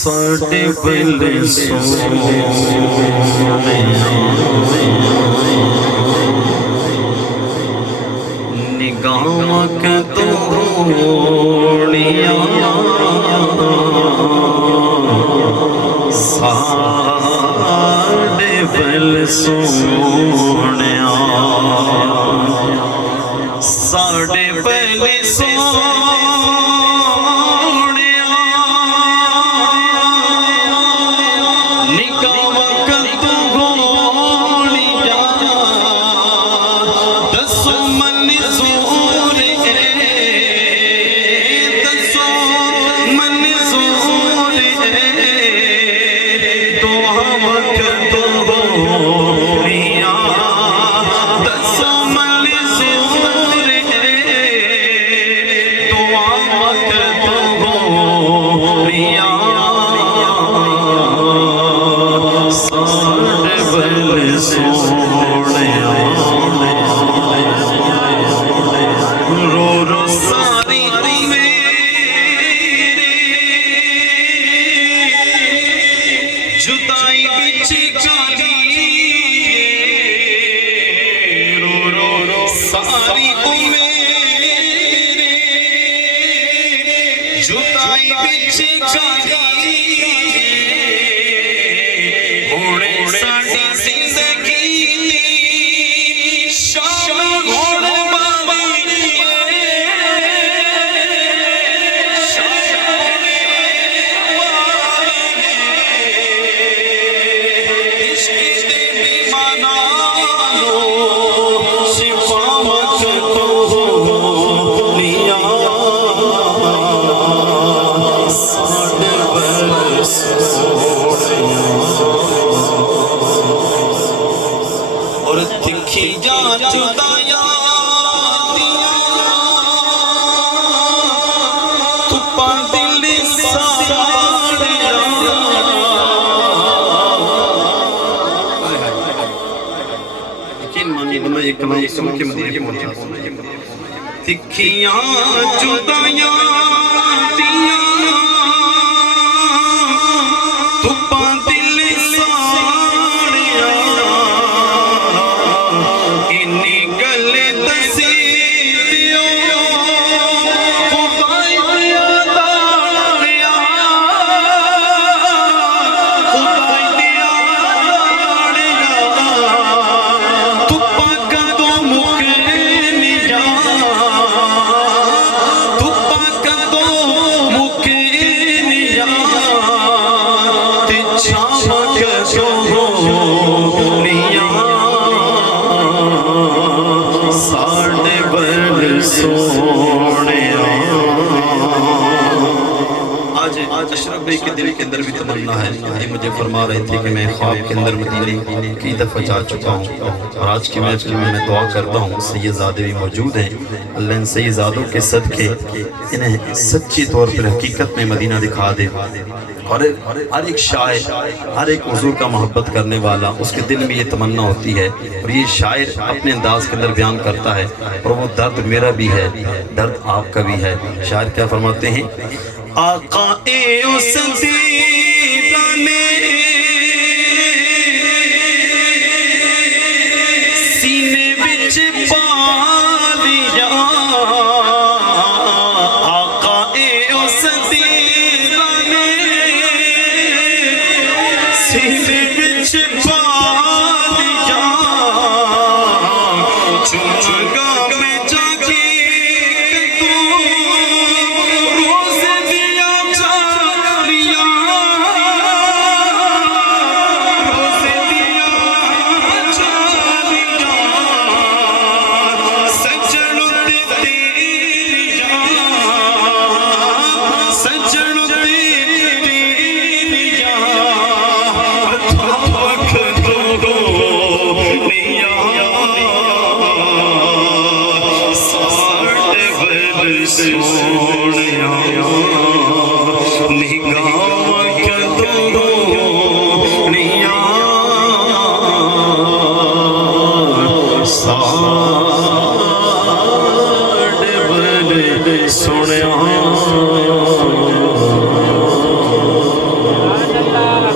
साढ़े पहले सोने निगाह के तोड़िया साढ़े पहले सोने साढ़े पहले जुदाई बिच जानी रो रो रो सारी उमेरे जुदाई बिच जानी होने साडी जिंदगी दी शाम होने वाली और तिखी जा जुदाया तुपा दिल तिखिया जुदाया तुपा दिल आज अशरफ भाई के दिल के अंदर भी तमन्ना है। ये मुझे फरमा रहे थे कि मैं ख्वाब के अंदर मदीने की दफ़ा जा चुका हूँ और आज की महफिल में मैं दुआ करता हूँ सैयदज़ादे भी मौजूद हैं। अल्लाह इन सैयदज़ादों के सदके इन्हें सच्ची तौर पर हकीकत में मदीना दिखा दे और हर एक शायर हर एक हुजूर का मोहब्बत करने वाला उसके दिल में ये तमन्ना होती है और ये शायर अपने अंदाज के अंदर बयान करता है और वो दर्द मेरा भी है, दर्द आपका भी है। शायर क्या फरमाते हैं, आका ए